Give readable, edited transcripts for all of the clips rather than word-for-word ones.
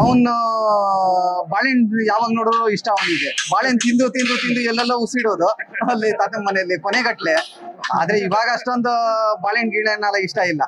ಅವನ್ ಬಾಳೆಹಣ್ಣು ಯಾವಾಗ ನೋಡಿದ್ರು ಇಷ್ಟ ಅವನಿಗೆ. ಬಾಳೆಹಣ್ಣು ತಿಂದು ತಿಂದು ತಿಂದು ಎಲ್ಲೆಲ್ಲ ಉಸಿಡೋದು ಅಲ್ಲಿ ತಾತನ ಮನೆಯಲ್ಲಿ ಕೊನೆಗಟ್ಲೆ. ಆದ್ರೆ ಇವಾಗ ಅಷ್ಟೊಂದು ಬಾಳೆಹಣ್ಣು ಗಿಳೆಣ್ಣೆಲ್ಲ ಇಷ್ಟ ಇಲ್ಲ.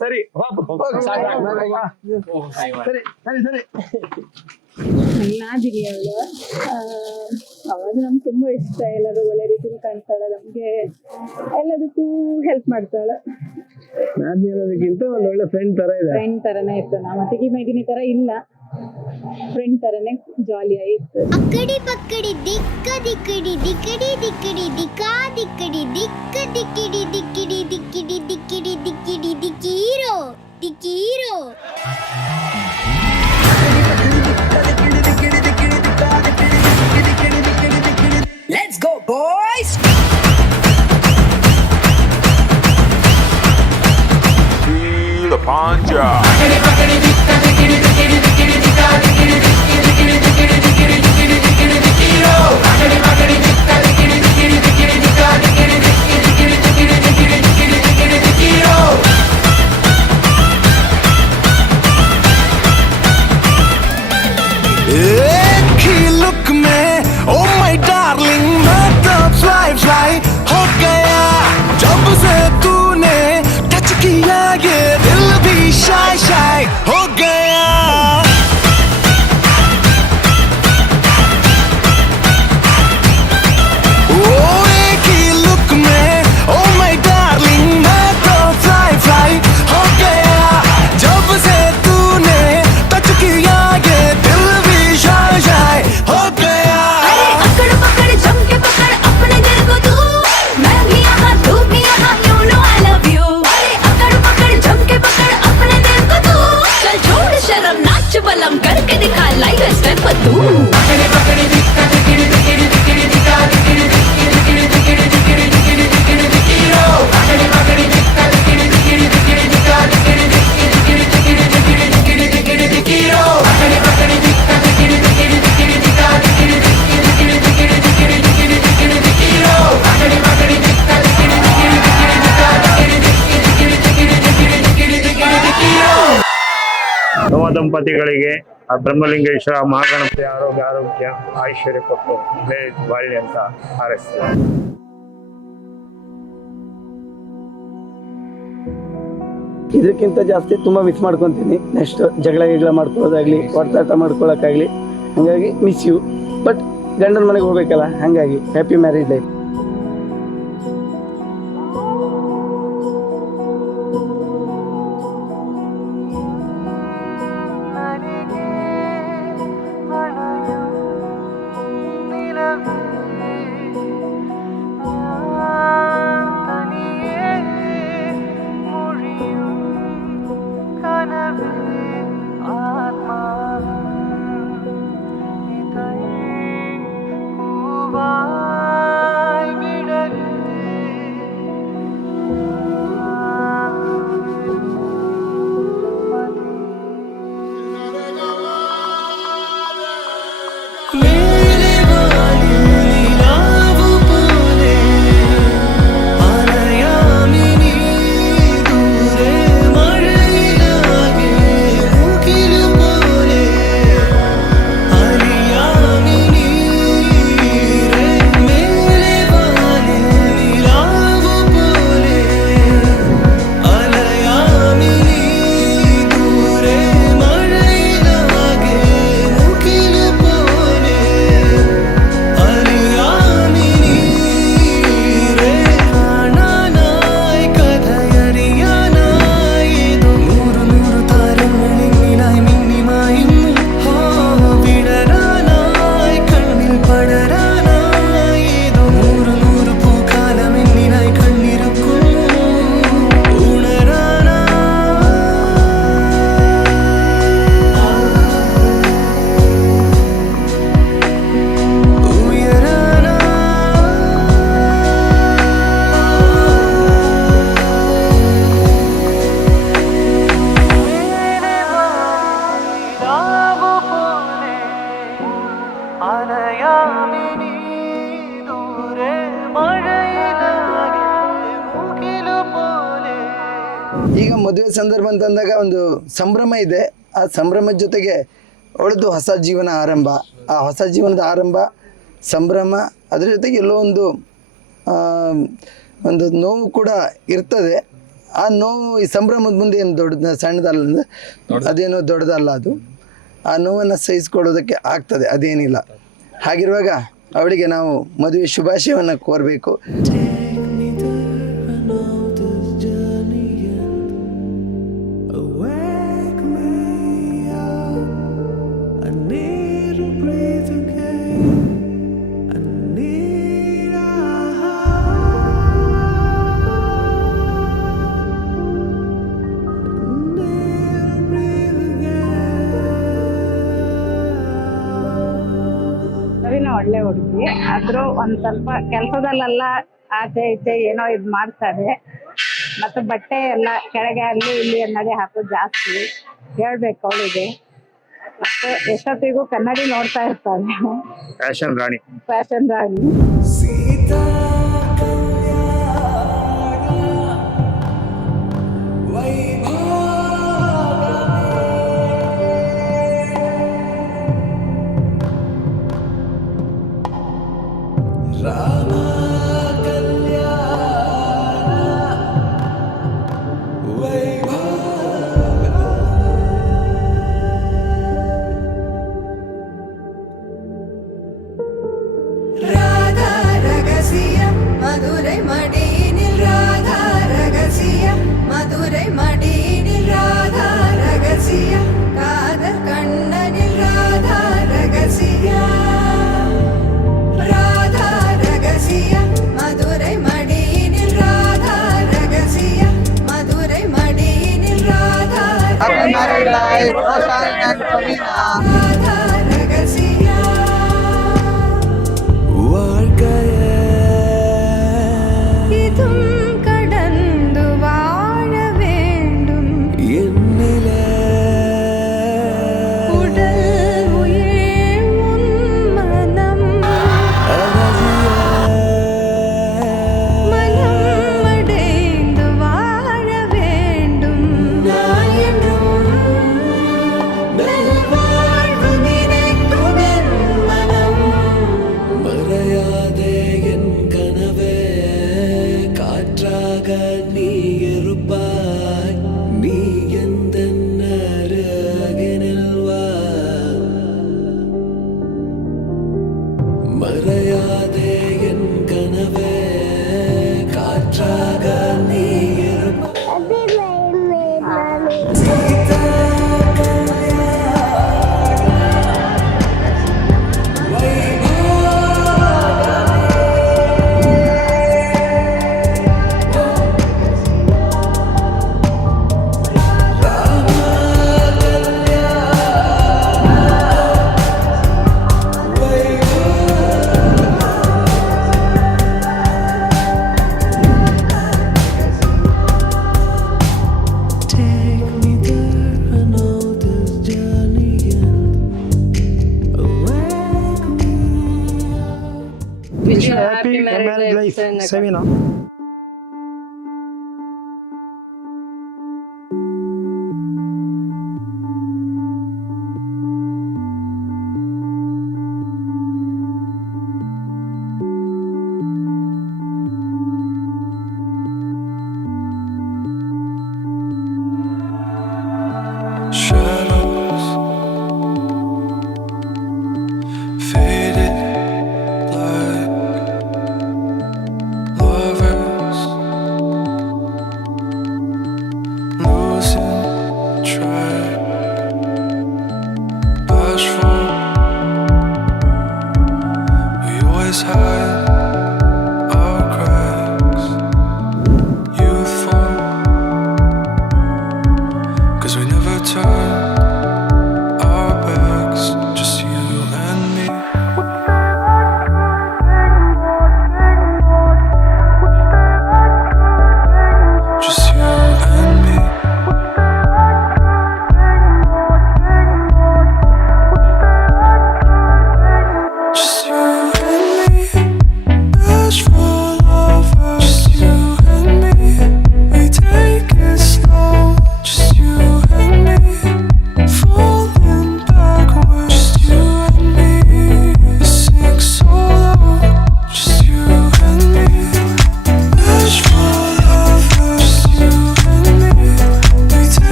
ಸರಿ ಸರಿ ಸರಿ ಸರಿ ನಾದಿನಿ ಅವಳು ಅವಾಗ ನಮ್ಗೆ ತುಂಬಾ ಇಷ್ಟ. ಎಲ್ಲರೂ ಒಳ್ಳೆ ರೀತಿಲಿ ಕಾಣ್ತಾಳೆ, ನಮ್ಗೆ ಎಲ್ಲದಕ್ಕೂ ಹೆಲ್ಪ್ ಮಾಡ್ತಾಳೆ. ನಾದಿನಿ ಅನ್ನೋದಕ್ಕಿಂತ ಒಂದು ಒಳ್ಳೆ ಫ್ರೆಂಡ್ ತರ ಇದೆ. ಫ್ರೆಂಡ್ ತರನೇ ಇತ್ತು. ನಮ್ಮ ಅತ್ತಿಗೆ ಮೇದಿನಿ ತರ ಇಲ್ಲ, ಫ್ರೆಂಡ್ ತರನೇ ಜಾಲಿ ಆಯ್ತು. ಅಕ್ಕಡಿ ಪಕ್ಕಡಿ ದಿಕ್ಕ ದಿಕ್ಕಡಿ ದಿಕ್ಕಡಿ ದಿಕ್ಕಡಿ ದಿಕ್ಕಾ ದಿಕ್ಕಡಿ ದಿಕ್ಕ ದಿಕ್ಕಿಡಿ ದಿಕ್ಕಿಡಿ ದಿಕ್ಕಿಡಿ ದಿಕ್ಕಿಡಿ ದಿಕ್ಕಿಡಿ ದಿಕ್ಕೀರೋ ದಿಕ್ಕೀರೋ. Let's go, boys! Feel the panja. एक ही लुक में ओ माय डार्लिंग मैं तो फ्लाई हो गया जब से तूने टच किया ये दिल भी शाय हो गया. ओ एक ही लुक में ओ माय डार्लिंग मैं तो फ्लाई हो गया जब से तूने टच किया ये दिल भी शाय हो गया. अकड़ पकड़ जम के पकड़ अपने दिल को तू, मैं भी यहाँ तू भी यहाँ, you know I love you. अकड़ पकड़ जम के पकड़ अपने दिल को तू, चल छोड़ शर्म नाच बलम करके दिखा लाइव स्टेप तू. ನವ ದಂಪತಿಗಳಿಗೆ ಆ ಬ್ರಹ್ಮಲಿಂಗೇಶ್ವರ ಮಹಾಗಣಪತಿ ಆರೋಗ್ಯ ಐಶ್ವರ್ಯ ಕೊಟ್ಟು ಬಾಳಿ ಅಂತ ಹಾರೈಸ್ತಾರೆ. ಇದಕ್ಕಿಂತ ಜಾಸ್ತಿ ತುಂಬ ಮಿಸ್ ಮಾಡ್ಕೊತೀನಿ. ನೆಕ್ಸ್ಟ್ ಜಗಳ ಮಾಡ್ಕೊಳ್ಳೋದಾಗ್ಲಿ, ಹೊಡೆದಾಟ ಮಾಡ್ಕೊಳ್ಳೋಕ್ಕಾಗಲಿ, ಹಾಗಾಗಿ ಮಿಸ್ ಯು. ಬಟ್ ಗಂಡನ ಮನೆಗೆ ಹೋಗ್ಬೇಕಲ್ಲ, ಹಾಗಾಗಿ ಹ್ಯಾಪಿ ಮ್ಯಾರೇಜ್ ಲೈಫ್. ಈಗ ಮದುವೆ ಸಂದರ್ಭ ಅಂತಂದಾಗ ಒಂದು ಸಂಭ್ರಮ ಇದೆ. ಆ ಸಂಭ್ರಮದ ಜೊತೆಗೆ ಅವಳದ್ದು ಹೊಸ ಜೀವನ ಆರಂಭ, ಆ ಹೊಸ ಜೀವನದ ಆರಂಭ, ಸಂಭ್ರಮ, ಅದ್ರ ಜೊತೆಗೆ ಎಲ್ಲೋ ಒಂದು ನೋವು ಕೂಡ ಇರ್ತದೆ. ಆ ನೋವು ಈ ಸಂಭ್ರಮದ ಮುಂದೆ ಏನು ಸಣ್ಣದಲ್ಲ, ಅದೇನೋ ದೊಡ್ಡದಲ್ಲ. ಅದು ಆ ನೋವನ್ನು ಸಹಿಸ್ಕೊಳ್ಳೋದಕ್ಕೆ ಆಗ್ತದೆ, ಅದೇನಿಲ್ಲ. ಹಾಗಿರುವಾಗ ಅವಳಿಗೆ ನಾವು ಮದುವೆ ಶುಭಾಶಯವನ್ನು ಕೋರಬೇಕು. ಒಳ್ಳೆ ಹುಡುಗಿ, ಆದ್ರೂ ಒಂದ್ ಸ್ವಲ್ಪ ಕೆಲಸದಲ್ಲೆಲ್ಲ ಆಚೆ ಈಚೆ ಏನೋ ಇದ್ ಮಾಡ್ತಾರೆ. ಮತ್ತೆ ಬಟ್ಟೆ ಎಲ್ಲ ಕೆಳಗೆ ಅಲ್ಲಿ ಇಲ್ಲಿ ಅನ್ನೋದೇ ಹಾಕೋದು ಜಾಸ್ತಿ. ಹೇಳ್ಬೇಕು ಅವಳಿಗೆ. ಮತ್ತೆ ಎಷ್ಟೊತ್ತಿಗೂ ಕನ್ನಡಿ ನೋಡ್ತಾ ಇರ್ತಾಳೆ. ಫ್ಯಾಷನ್ ರಾಣಿ. ಫ್ಯಾಷನ್ ರಾಣಿ. ராதா ரகசிய மதுரை மடியினில் ராதா ரகசிய மதுரை மடியினில் ராதா ரகசிய காதல் கண்ணனில் ராதா ரகசிய ராதா ரகசிய மதுரை மடியினில் ராதா ரகசிய Madurai மடியினில் Radha Happy married life, Roshan and Pravina. Radha ரகசிய இதும் கடந்து வாழ வேண்டும் உடல் உயிர் உன் மனம் மனம் அடைந்து வாழ வேண்டும் நான் என்றும் நல்வாழ்வு நினைக்கும் என் மனம் மறையாதே என் கனவே, காற்றாக நீ இருப்பாய், நீ எந்த அருகினில் வா. மறையாதே என் கனவே, காற்றாக நீ இருப்பாய். Sita Wish you a happy married life, ಸವಿನಾ. Shadows faded like lovers losing track, bashful. We always hide our cracks, youthful, 'cause we never turn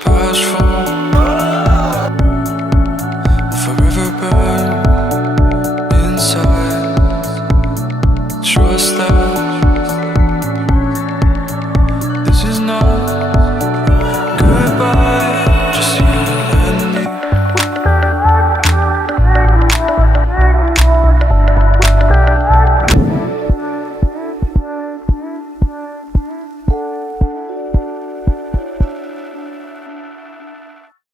past from forever burn inside. Trust that